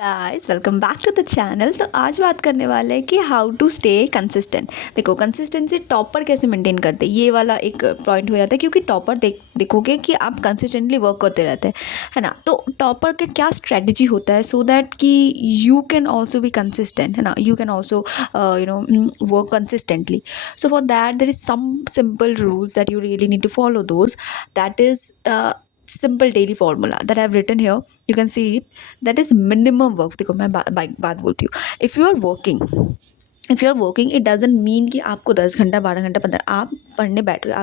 Guys welcome back to the channel. तो आज बात करने वाले हैं कि हाउ टू स्टे कंसिस्टेंट। देखो कंसिस्टेंसी टॉपर कैसे मेंटेन करते हैं, ये वाला एक पॉइंट हो जाता है, क्योंकि टॉपर देखोगे कि आप कंसिस्टेंटली वर्क करते रहते हैं, है ना। तो टॉपर का क्या स्ट्रेटजी होता है सो दैट कि you can also be consistent, है ना, you can also work consistently. So for that there is some simple rules that you really need to follow those. That is simple daily formula that I have written here. You can see it. That is minimum work. देखो मैं बात बोलती हूँ. If you are working it doesn't mean कि आपको 10 घंटा 12 घंटा 15 आप पढ़ने बैठ रहे हो.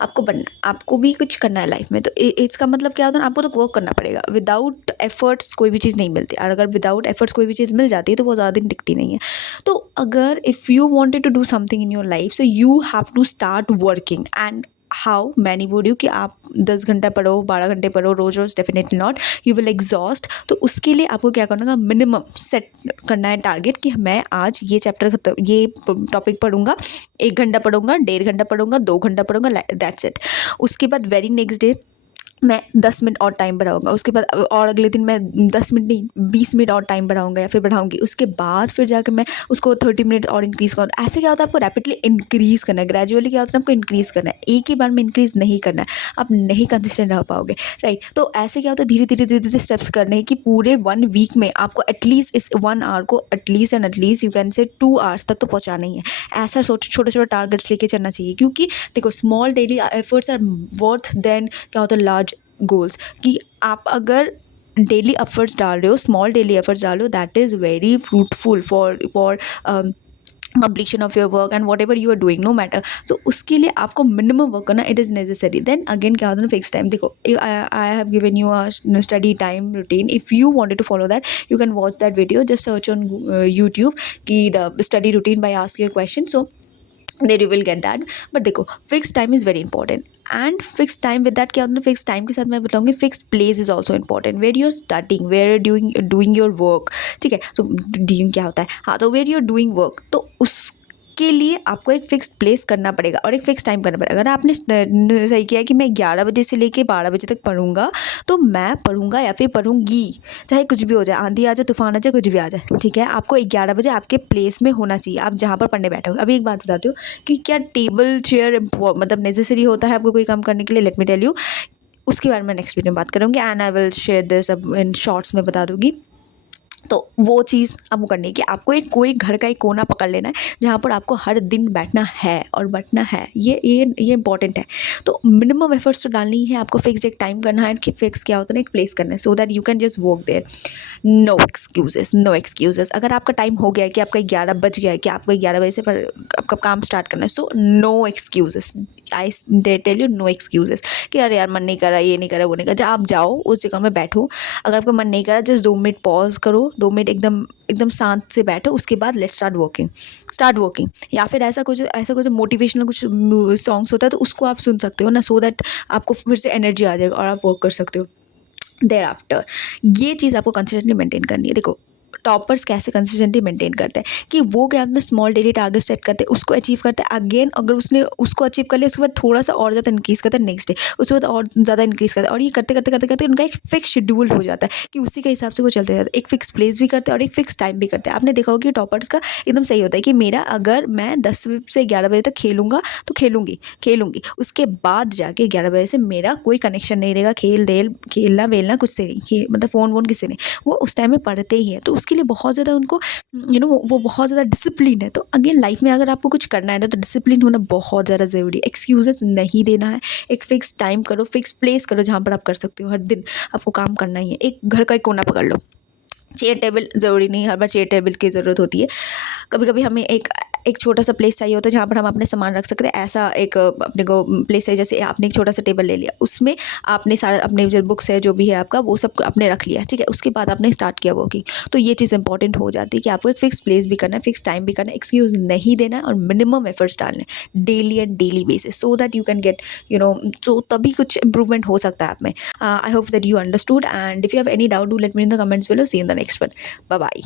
आपको पढ़ना, आपको भी कुछ करना है लाइफ में. तो इसका मतलब क्या होता है, आपको तो वर्क करना पड़ेगा. विदाउट एफर्ट्स कोई भी चीज़ नहीं मिलती, और अगर विदाउट एफर्ट्स कोई भी चीज़ मिल जाती है तो वो ज़्यादा दिन टिकती नहीं है. तो अगर if you wanted to do something in your life, so you have to start working. And how many बोल यू कि आप 10 घंटा पढ़ो 12 घंटे पढ़ो रोज़ रोज़, definitely not. You will exhaust. तो उसके लिए आपको क्या करना होगा, मिनिमम सेट करना है टारगेट कि मैं आज ये चैप्टर खत्म, ये टॉपिक पढ़ूंगा, 1 घंटा पढ़ूंगा, 1.5 घंटा पढ़ूंगा, 2 घंटा पढ़ूंगा, दैट्स इट. उसके बाद वेरी नेक्स्ट डे मैं 10 मिनट और टाइम बढ़ाऊंगा. उसके बाद और अगले दिन मैं 10 मिनट नहीं 20 मिनट और टाइम बढ़ाऊंगा या फिर बढ़ाऊंगी. उसके बाद फिर जाकर मैं उसको 30 मिनट और इंक्रीज़ करूँगा. ऐसे क्या होता है, आपको रैपिडली इंक्रीज़ करना है. ग्रेजुअली क्या होता है, आपको इंक्रीज़ करना है. एक ही बार में इंक्रीज़ नहीं करना है, आप नहीं कंसिस्टेंट रह पाओगे, राइट. तो ऐसे क्या होता है, धीरे धीरे धीरे धीरे स्टेप्स करने हैं कि पूरे 1 वीक में आपको एटलीस्ट इस 1 आवर को at least you can say 2 hours तक तो पहुँचाना ही है. ऐसा छोटे छोटे टारगेट्स लेके चलना चाहिए, क्योंकि देखो small daily efforts are worth then क्या होता है लार्ज गोल्स. कि आप अगर डेली एफर्ट्स डाल रहे हो, स्मॉल डेली एफर्ट्स डाल रहे हो, that is very fruitful for completion of your work and whatever you are doing, no matter. So उसके लिए आपको मिनिमम वर्क करना, it is necessary. Then again क्या होता है, फिक्स टाइम. देखो I have given you a study time routine. If you wanted to follow that you can watch that video. Just search on YouTube कि the study routine by ask your question. So there you will get that. But देखो fix time is very important. And fix time with that क्या होता है, fix time के साथ मैं बताऊँगी fix place is also important. Where you are starting, where are doing your work, ठीक है. तो डूइंग क्या होता है, हाँ, तो where you are doing work, तो उसके लिए आपको एक फ़िक्स प्लेस करना पड़ेगा और एक फ़िक्स टाइम करना पड़ेगा. अगर आपने सही किया है कि मैं 11 बजे से लेके 12 बजे तक पढ़ूंगा, तो मैं पढ़ूंगा या फिर पढ़ूंगी, चाहे कुछ भी हो जाए, आंधी आ जाए, तूफान आ जाए, कुछ भी आ जाए, ठीक है. आपको 11 बजे आपके प्लेस में होना चाहिए, आप जहाँ पर पढ़ने बैठे हो. अभी एक बात बताती हूँ कि क्या टेबल चेयर मतलब नेसेसरी होता है आपको कोई काम करने के लिए. लेट मी टेल यू, उसके बारे में नेक्स्ट वीडियो में बात करूँगी. And I will share this अब इन शॉर्ट्स में बता दूँगी. तो वो चीज़ आपको करनी है कि आपको एक कोई घर का एक कोना पकड़ लेना है जहाँ पर आपको हर दिन बैठना है और बैठना है. ये इंपॉर्टेंट है. तो मिनिमम एफर्ट्स तो डालनी है आपको. फिक्स एक टाइम करना है कि फिक्स क्या होता है, एक प्लेस करना है, so that you can just work there. No excuses, no excuses. अगर आपका टाइम हो गया है कि आपका 11 बज गया है कि आपको 11 बजे से पर आपका काम स्टार्ट करना है, so no excuses. I tell you no excuses कि अरे यार मन नहीं कर रहा, ये नहीं कर रहा, वो नहीं कर रहा. आप जाओ उस जगह में बैठो. अगर आपका मन नहीं कर रहा, जस्ट 2 मिनट पॉज करो, 2 मिनट एकदम शांत से बैठो. उसके बाद लेट्स स्टार्ट वर्किंग. या फिर ऐसा कुछ मोटिवेशनल कुछ सॉन्ग्स होता है तो उसको आप सुन सकते हो ना, सो दैट आपको फिर से एनर्जी आ जाएगा और आप वर्क कर सकते हो. देयर आफ्टर ये चीज़ आपको कंसिस्टेंटली मेंटेन करनी है. देखो टॉपर्स कैसे कंसिस्टेंटली मेंटेन करते हैं कि वो क्या अपने स्मॉल डेली टारगेट सेट करते हैं, उसको अचीव करते हैं. अगेन अगर उसने उसको अचीव कर लिया, उसके बाद थोड़ा सा और ज़्यादा इंक्रीज़ करते हैं नेक्स्ट डे, उसके बाद और ज़्यादा इंक्रीज़ करते हैं. और ये करते करते करते करते उनका एक फिक्स शेड्यूल हो जाता है कि उसी के हिसाब से वो चलते जाते हैं. एक फिक्स प्लेस भी करते हैं और एक फिक्स टाइम भी करते हैं. आपने देखा होगा कि टॉपर्स का एकदम सही होता है कि मेरा अगर मैं 10 से 11 बजे तक खेलूँगा तो खेलूँगी. उसके बाद जाके 11 बजे से मेरा कोई कनेक्शन नहीं रहेगा, खेलना वेलना कुछ से नहीं, मतलब फ़ोन वोन किसी नहीं. वो उस टाइम में पढ़ते ही हैं. तो उसके लिए बहुत ज़्यादा उनको वो बहुत ज़्यादा डिसिप्लिन है. तो अगेन लाइफ में अगर आपको कुछ करना है ना, तो डिसिप्लिन होना बहुत ज़्यादा ज़रूरी है. एक्सक्यूजेस नहीं देना है. एक फ़िक्स टाइम करो, फ़िक्स प्लेस करो जहाँ पर आप कर सकते हो. हर दिन आपको काम करना ही है. एक घर का एक कोना पकड़ लो. चेयर टेबल ज़रूरी नहीं, हर बार चेयर टेबल की ज़रूरत होती है. कभी कभी हमें एक छोटा सा प्लेस चाहिए होता है जहाँ पर हम अपने सामान रख सकते हैं. ऐसा एक अपने को प्लेस चाहिए. जैसे आपने एक छोटा सा टेबल ले लिया, उसमें आपने सारा अपने जो बुक्स है जो भी है आपका वो सब आपने रख लिया, ठीक है. उसके बाद आपने स्टार्ट किया वर्किंग. तो ये चीज़ इंपॉर्टेंट हो जाती है कि आपको एक फिक्स प्लेस भी करना है, फिक्स टाइम भी करना है, एक्सक्यूज़ नहीं देना है और मिनिमम एफर्ट्स डालने daily and daily basis, so that you can get तो तभी कुछ इंप्रूवमेंट हो सकता है आप में. I hope that you understood. And if you have any doubt do let me in the comments below. See in the next one. Bye bye.